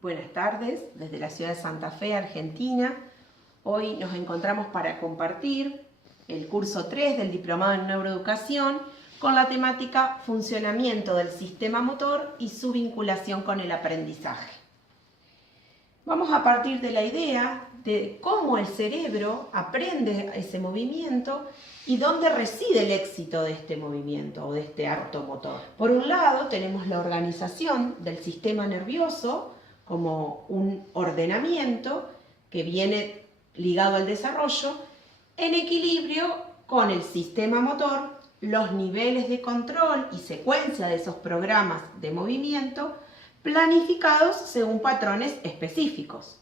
Buenas tardes, desde la ciudad de Santa Fe, Argentina. Hoy nos encontramos para compartir el curso 3 del Diplomado en Neuroeducación con la temática Funcionamiento del sistema motor y su vinculación con el aprendizaje. Vamos a partir de la idea de cómo el cerebro aprende ese movimiento y dónde reside el éxito de este movimiento o de este acto motor. Por un lado, tenemos la organización del sistema nervioso como un ordenamiento que viene ligado al desarrollo en equilibrio con el sistema motor, los niveles de control y secuencia de esos programas de movimiento planificados según patrones específicos.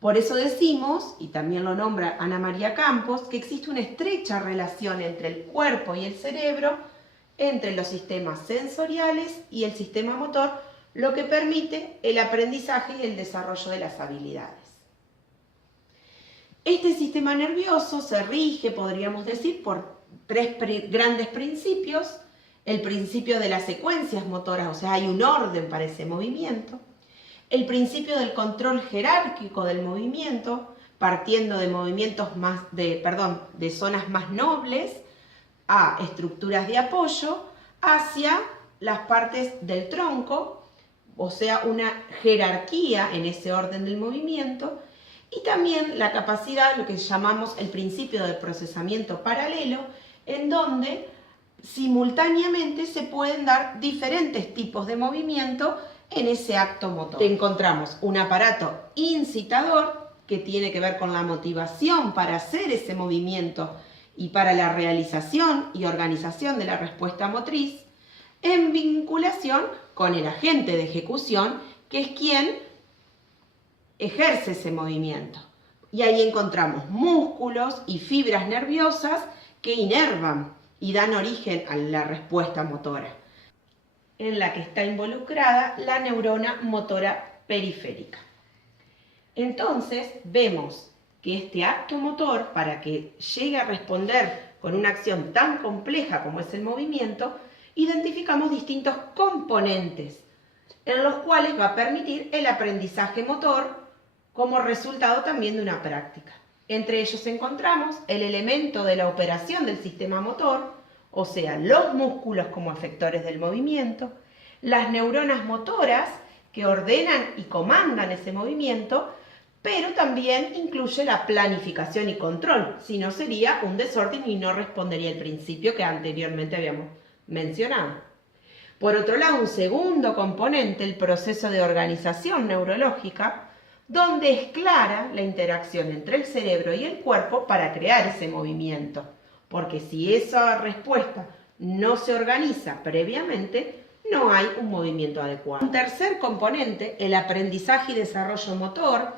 Por eso decimos, y también lo nombra Ana María Campos, que existe una estrecha relación entre el cuerpo y el cerebro, entre los sistemas sensoriales y el sistema motor, lo que permite el aprendizaje y el desarrollo de las habilidades. Este sistema nervioso se rige, podríamos decir, por tres grandes principios. El principio de las secuencias motoras, o sea, hay un orden para ese movimiento. El principio del control jerárquico del movimiento, partiendo de movimientos de zonas más nobles a estructuras de apoyo, hacia las partes del tronco, o sea, una jerarquía en ese orden del movimiento, y también la capacidad, lo que llamamos el principio del procesamiento paralelo, en donde simultáneamente se pueden dar diferentes tipos de movimiento en ese acto motor. Encontramos un aparato incitador que tiene que ver con la motivación para hacer ese movimiento y para la realización y organización de la respuesta motriz, en vinculación con el agente de ejecución, que es quien ejerce ese movimiento. Y ahí encontramos músculos y fibras nerviosas que inervan y dan origen a la respuesta motora, en la que está involucrada la neurona motora periférica. Entonces, vemos que este acto motor, para que llegue a responder con una acción tan compleja como es el movimiento, identificamos distintos componentes en los cuales va a permitir el aprendizaje motor como resultado también de una práctica. Entre ellos encontramos el elemento de la operación del sistema motor, o sea, los músculos como efectores del movimiento, las neuronas motoras que ordenan y comandan ese movimiento, pero también incluye la planificación y control, si no sería un desorden y no respondería el principio que anteriormente habíamos mencionado. Por otro lado, un segundo componente, el proceso de organización neurológica, donde es clara la interacción entre el cerebro y el cuerpo para crear ese movimiento, porque si esa respuesta no se organiza previamente, no hay un movimiento adecuado. Un tercer componente, el aprendizaje y desarrollo motor,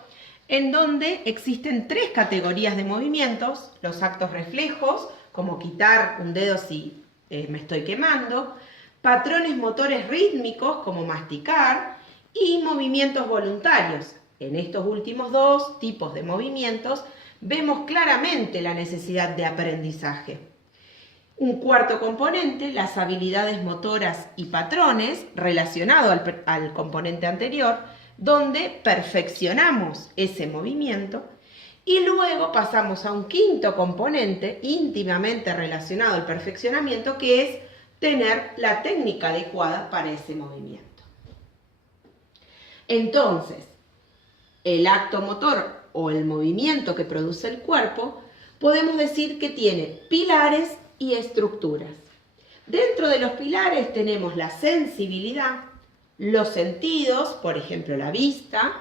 en donde existen tres categorías de movimientos: los actos reflejos, como quitar un dedo si me estoy quemando, patrones motores rítmicos, como masticar, y movimientos voluntarios. En estos últimos dos tipos de movimientos vemos claramente la necesidad de aprendizaje. Un cuarto componente, las habilidades motoras y patrones, relacionado al componente anterior, donde perfeccionamos ese movimiento. Y luego pasamos a un quinto componente íntimamente relacionado al perfeccionamiento, que es tener la técnica adecuada para ese movimiento. Entonces, el acto motor o el movimiento que produce el cuerpo, podemos decir que tiene pilares y estructuras. Dentro de los pilares tenemos la sensibilidad, los sentidos, por ejemplo la vista,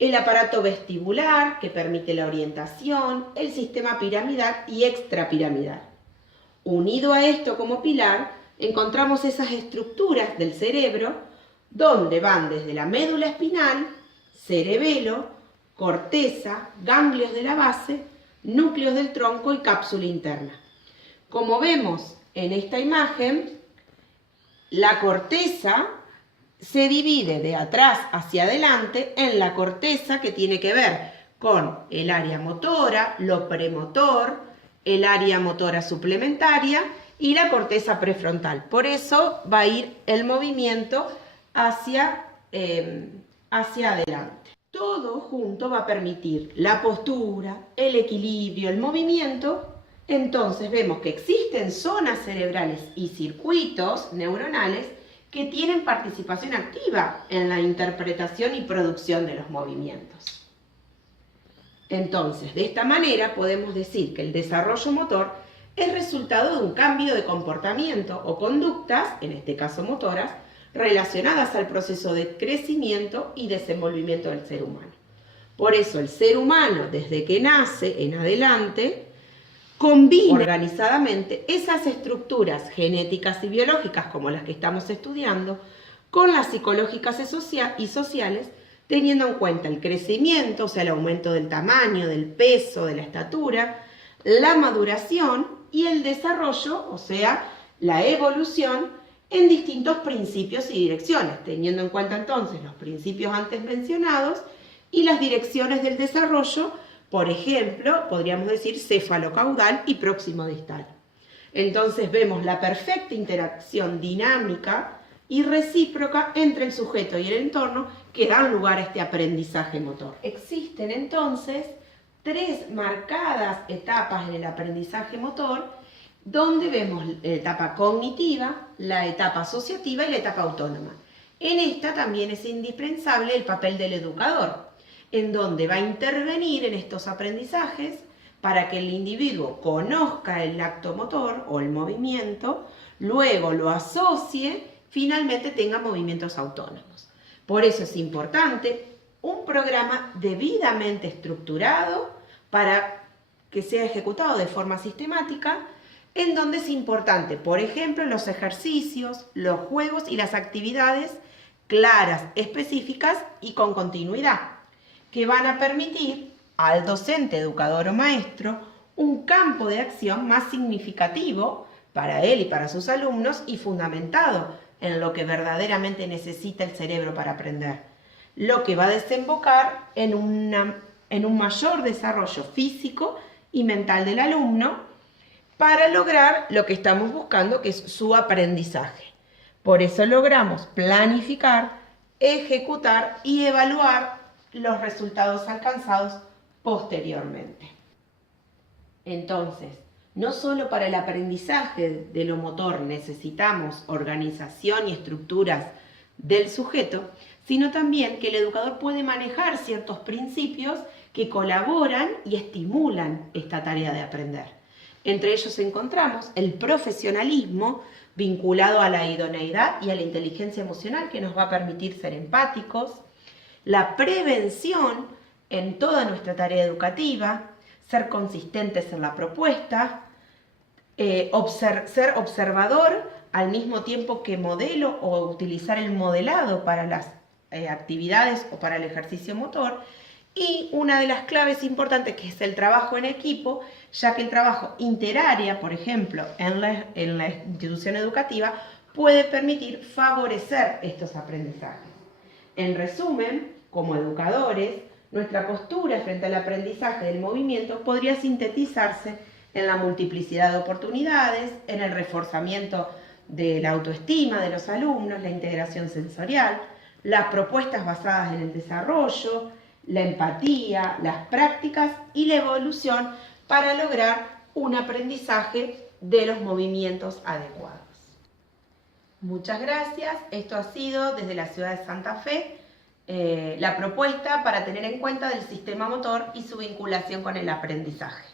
el aparato vestibular que permite la orientación, el sistema piramidal y extrapiramidal. Unido a esto como pilar, encontramos esas estructuras del cerebro donde van desde la médula espinal, cerebelo, corteza, ganglios de la base, núcleos del tronco y cápsula interna. Como vemos en esta imagen, la corteza se divide de atrás hacia adelante en la corteza, que tiene que ver con el área motora, lo premotor, el área motora suplementaria y la corteza prefrontal. Por eso va a ir el movimiento hacia hacia adelante. Todo junto va a permitir la postura, el equilibrio, el movimiento. Entonces vemos que existen zonas cerebrales y circuitos neuronales que tienen participación activa en la interpretación y producción de los movimientos. Entonces, de esta manera podemos decir que el desarrollo motor es resultado de un cambio de comportamiento o conductas, en este caso motoras, relacionadas al proceso de crecimiento y desenvolvimiento del ser humano. Por eso el ser humano, desde que nace en adelante, combina organizadamente esas estructuras genéticas y biológicas como las que estamos estudiando con las psicológicas y sociales, teniendo en cuenta el crecimiento, o sea, el aumento del tamaño, del peso, de la estatura, la maduración y el desarrollo, o sea, la evolución en distintos principios y direcciones, teniendo en cuenta entonces los principios antes mencionados y las direcciones del desarrollo. Por ejemplo, podríamos decir cefalocaudal y próximo distal. Entonces vemos la perfecta interacción dinámica y recíproca entre el sujeto y el entorno que dan lugar a este aprendizaje motor. Existen entonces 3 marcadas etapas en el aprendizaje motor, donde vemos la etapa cognitiva, la etapa asociativa y la etapa autónoma. En esta también es indispensable el papel del educador, en donde va a intervenir en estos aprendizajes para que el individuo conozca el acto motor o el movimiento, luego lo asocie, finalmente tenga movimientos autónomos. Por eso es importante un programa debidamente estructurado para que sea ejecutado de forma sistemática, en donde es importante, por ejemplo, los ejercicios, los juegos y las actividades claras, específicas y con continuidad, que van a permitir al docente, educador o maestro un campo de acción más significativo para él y para sus alumnos y fundamentado en lo que verdaderamente necesita el cerebro para aprender, lo que va a desembocar en un mayor desarrollo físico y mental del alumno para lograr lo que estamos buscando, que es su aprendizaje. Por eso logramos planificar, ejecutar y evaluar los resultados alcanzados posteriormente. Entonces, no solo para el aprendizaje de lo motor necesitamos organización y estructuras del sujeto, sino también que el educador puede manejar ciertos principios que colaboran y estimulan esta tarea de aprender. Entre ellos encontramos el profesionalismo vinculado a la idoneidad y a la inteligencia emocional que nos va a permitir ser empáticos, la prevención en toda nuestra tarea educativa, ser consistentes en la propuesta, ser observador al mismo tiempo que modelo o utilizar el modelado para las actividades o para el ejercicio motor. Y una de las claves importantes que es el trabajo en equipo, ya que el trabajo interárea, por ejemplo, en la institución educativa, puede permitir favorecer estos aprendizajes. En resumen, como educadores, nuestra postura frente al aprendizaje del movimiento podría sintetizarse en la multiplicidad de oportunidades, en el reforzamiento de la autoestima de los alumnos, la integración sensorial, las propuestas basadas en el desarrollo, la empatía, las prácticas y la evolución para lograr un aprendizaje de los movimientos adecuados. Muchas gracias. Esto ha sido desde la ciudad de Santa Fe la propuesta para tener en cuenta del sistema motor y su vinculación con el aprendizaje.